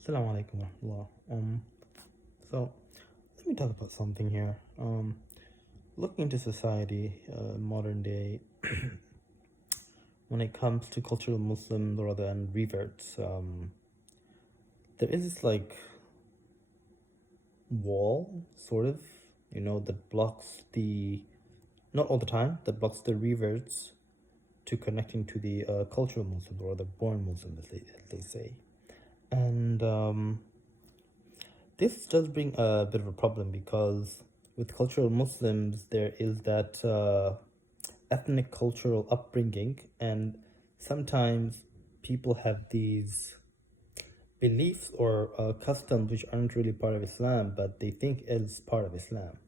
Assalamu alaikum warahmatullah. So let me talk about something here. Looking into society, modern day, when it comes to cultural Muslims rather and reverts, there is this like wall, sort of, that blocks not all the time, that blocks the reverts to connecting to the cultural Muslims or the born Muslims, as they say. And this does bring a bit of a problem because with cultural Muslims, there is that ethnic cultural upbringing, and sometimes people have these beliefs or customs which aren't really part of Islam, but they think is part of Islam.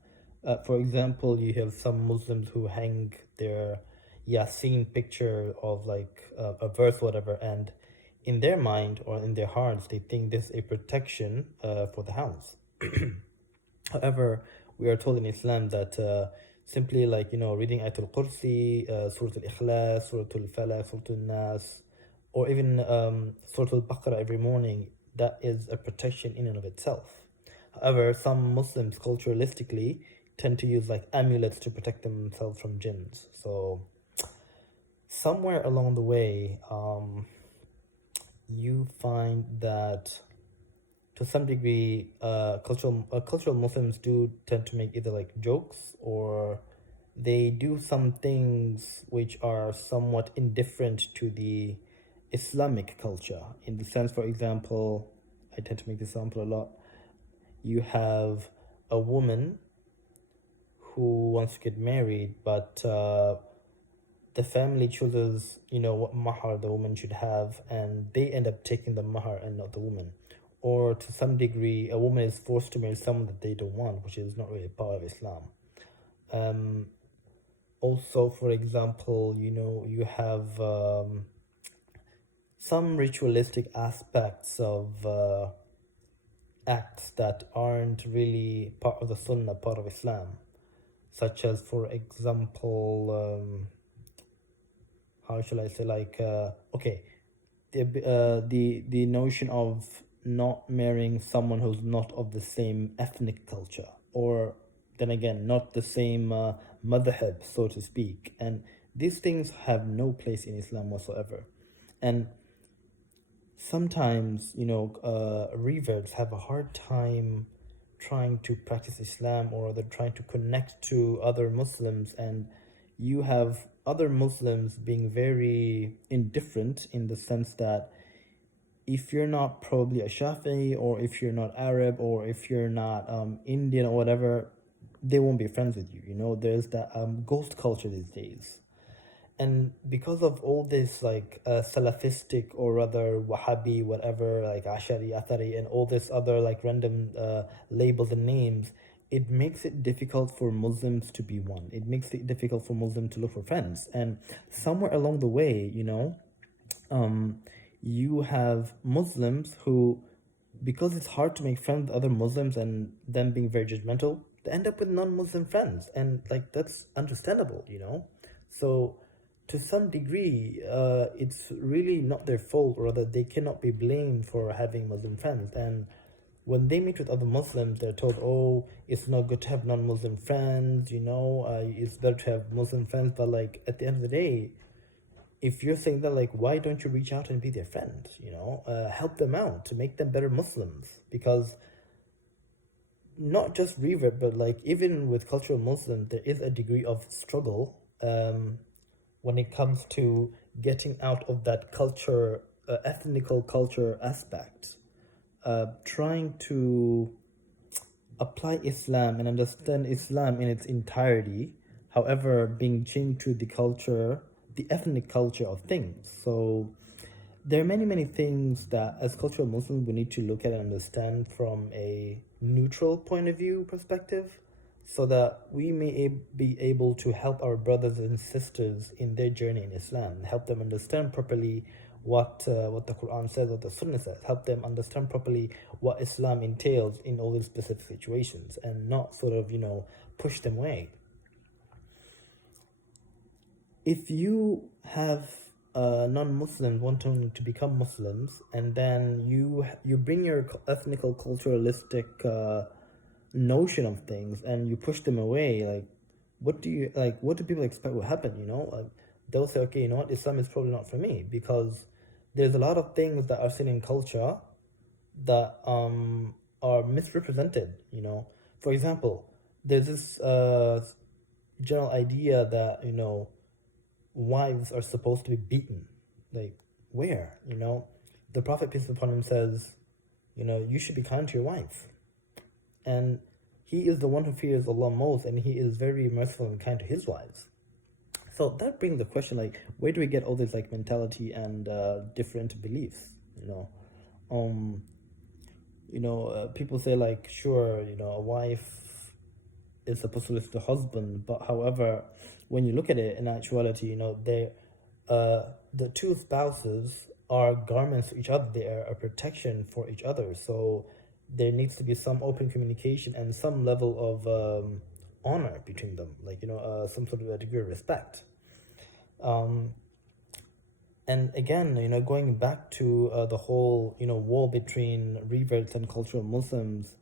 For example, you have some Muslims who hang their Yasin picture of like a verse, whatever, and in their mind or in their hearts, they think this is a protection for the house. However, we are told in Islam that simply like, reading Ayatul Kursi, Surah Al-Ikhlas, Surah Al-Falaq, Surah Al-Nas, or even Surah Al-Baqarah every morning, that is a protection in and of itself. However, some Muslims culturalistically tend to use like amulets to protect themselves from jinns. So somewhere along the way, you find that to some degree, cultural Muslims do tend to make either like jokes or they do some things which are somewhat indifferent to the Islamic culture. In the sense, for example, I tend to make this example a lot. You have a woman who wants to get married, but the family chooses, what mahar the woman should have, and they end up taking the mahar and not the woman. Or to some degree, a woman is forced to marry someone that they don't want, which is not really part of Islam. Also, for example, you have some ritualistic aspects of acts that aren't really part of the Sunnah, part of Islam, such as, for example, how shall I say, like, okay, the notion of not marrying someone who's not of the same ethnic culture, or then again, not the same madhab, so to speak. And these things have no place in Islam whatsoever. And sometimes, reverts have a hard time trying to practice Islam, or they're trying to connect to other Muslims, and you have other Muslims being very indifferent in the sense that if you're not probably a Shafi'i, or if you're not Arab, or if you're not Indian or whatever, they won't be friends with you. There's that ghost culture these days. And because of all this like Salafistic or rather Wahhabi, whatever, like Ashari, Athari, and all this other like random labels and names, it makes it difficult for Muslims to be one. It makes it difficult for Muslims to look for friends. And somewhere along the way, you have Muslims who, because it's hard to make friends with other Muslims and them being very judgmental, they end up with non-Muslim friends. And like, that's understandable. So to some degree, it's really not their fault, or rather they cannot be blamed for having Muslim friends. And when they meet with other Muslims, they're told, oh, it's not good to have non-Muslim friends, it's better to have Muslim friends. But like, at the end of the day, if you're saying that, like, why don't you reach out and be their friend? Help them out to make them better Muslims. Because not just revert, but like even with cultural Muslims, there is a degree of struggle when it comes to getting out of that culture, ethnical culture aspect, trying to apply Islam and understand Islam in its entirety, however, being chained to the culture, the ethnic culture of things. So there are many, many things that as cultural Muslims we need to look at and understand from a neutral point of view perspective, so that we may be able to help our brothers and sisters in their journey in Islam, help them understand properly what the Quran says, what the Sunnah says, help them understand properly what Islam entails in all these specific situations, and not sort of, push them away. If you have non-Muslims wanting to become Muslims, and then you bring your ethnical, culturalistic notion of things, and you push them away. Like, what do people expect will happen? Like, they'll say, okay, you know what, Islam is probably not for me, because there's a lot of things that are seen in culture that are misrepresented. For example, there's this general idea that wives are supposed to be beaten. Like, where? The Prophet, peace be upon him, says, you should be kind to your wife. And he is the one who fears Allah most, and he is very merciful and kind to his wives. So that brings the question, like, where do we get all this like mentality and different beliefs? Um, people say, like, sure, a wife is supposed to listen to the husband, but however, when you look at it in actuality, the two spouses are garments to each other. They are a protection for each other. So there needs to be some open communication and some level of honor between them, like some sort of a degree of respect. And again, going back to the whole war between reverts and cultural Muslims,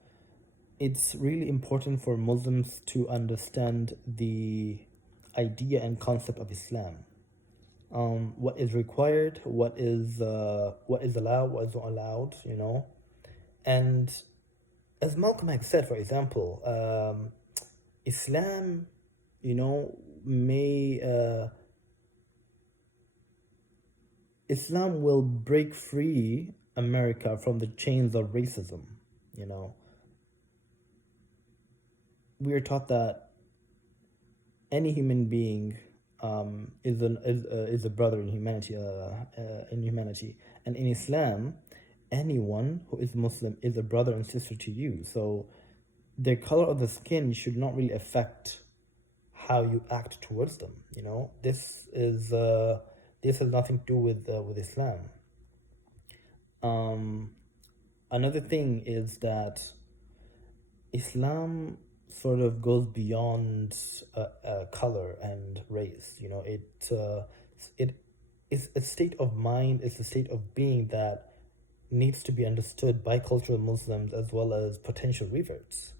it's really important for Muslims to understand the idea and concept of Islam. What is required, what is allowed, what is not allowed, and as Malcolm X said, for example, Islam, may Islam will break free America from the chains of racism. We are taught that any human being is a brother in humanity. And in Islam, anyone who is Muslim is a brother and sister to you. So their color of the skin should not really affect how you act towards them. This has nothing to do with Islam. Another thing is that Islam sort of goes beyond color and race. It is a state of mind, it's a state of being that needs to be understood by cultural Muslims as well as potential reverts.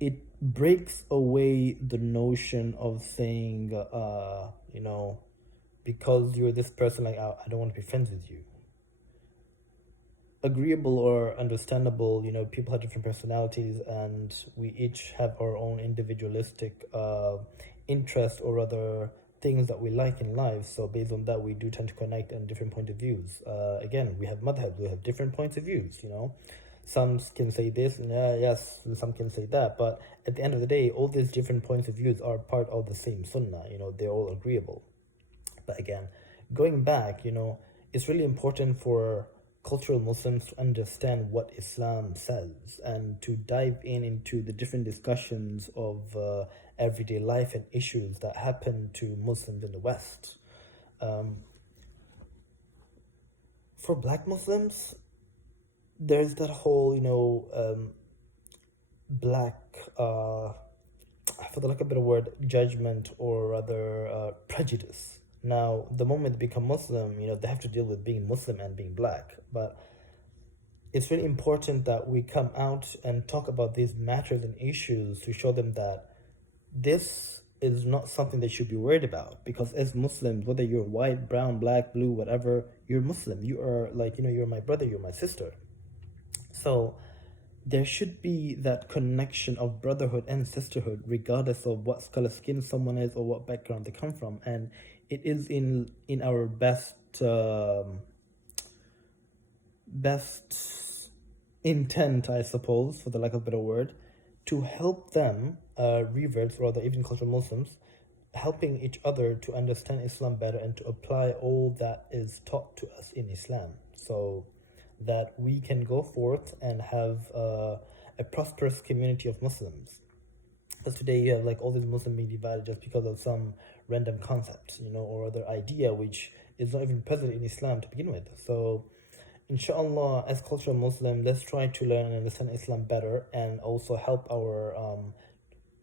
It breaks away the notion of saying, because you're this person, like, I don't want to be friends with you. Agreeable or understandable, people have different personalities, and we each have our own individualistic interests or other things that we like in life. So based on that, we do tend to connect on different point of views. Again, we have madhabs, we have different points of views. Some can say this, and yes, some can say that, but at the end of the day, all these different points of views are part of the same sunnah. They're all agreeable. But again, going back, it's really important for cultural Muslims to understand what Islam says and to dive into the different discussions of everyday life and issues that happen to Muslims in the West. For Black Muslims, there's that whole, black, for the lack of a better word, judgment or rather prejudice. Now, the moment they become Muslim, they have to deal with being Muslim and being Black. But it's really important that we come out and talk about these matters and issues to show them that this is not something they should be worried about. Because as Muslims, whether you're white, brown, black, blue, whatever, you're Muslim. You are like, you're my brother, you're my sister. So there should be that connection of brotherhood and sisterhood, regardless of what color skin someone is or what background they come from. And it is in our best intent, I suppose, for the lack of a better word, to help them, reverts, or rather even cultural Muslims, helping each other to understand Islam better and to apply all that is taught to us in Islam, so that we can go forth and have a prosperous community of Muslims. Because today you have like all these Muslims being divided just because of some random concept, or other idea which is not even present in Islam to begin with. So inshallah, as cultural Muslim, let's try to learn and understand Islam better and also help our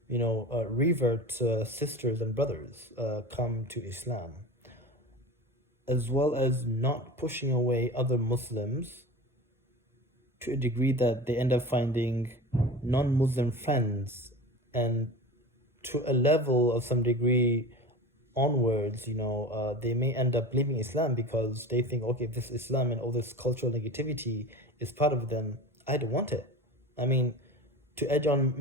revert sisters and brothers come to Islam, as well as not pushing away other Muslims to a degree that they end up finding non-Muslim friends, and to a level of some degree onwards, they may end up leaving Islam because they think, okay, if this Islam and all this cultural negativity is part of them, I don't want it. I mean, to edge on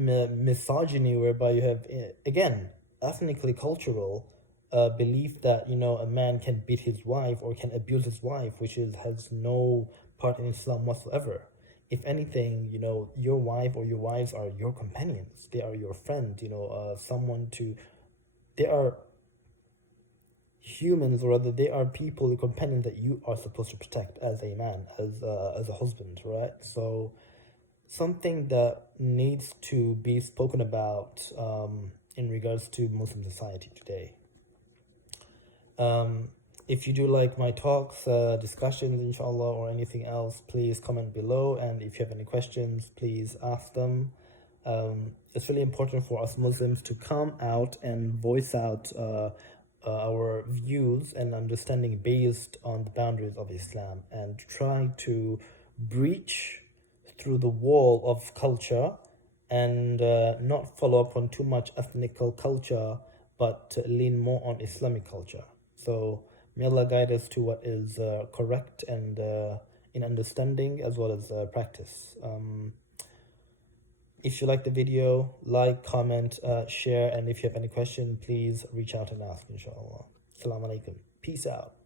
misogyny, whereby you have, again, ethnically cultural belief that, a man can beat his wife or can abuse his wife, which has no part in Islam whatsoever. If anything, your wife or your wives are your companions. They are your friend, they are humans, or rather they are people, the companions that you are supposed to protect as a man, as a husband, right? So something that needs to be spoken about in regards to Muslim society today. If you do like my talks, discussions, inshallah, or anything else, please comment below. And if you have any questions, please ask them. It's really important for us Muslims to come out and voice out our views and understanding based on the boundaries of Islam, and try to breach through the wall of culture, and not follow up on too much ethnical culture, but lean more on Islamic culture. So may Allah guide us to what is correct and in understanding as well as practice. If you like the video, like, comment, share, and if you have any question, please reach out and ask, inshallah. Assalamu alaikum. Peace out.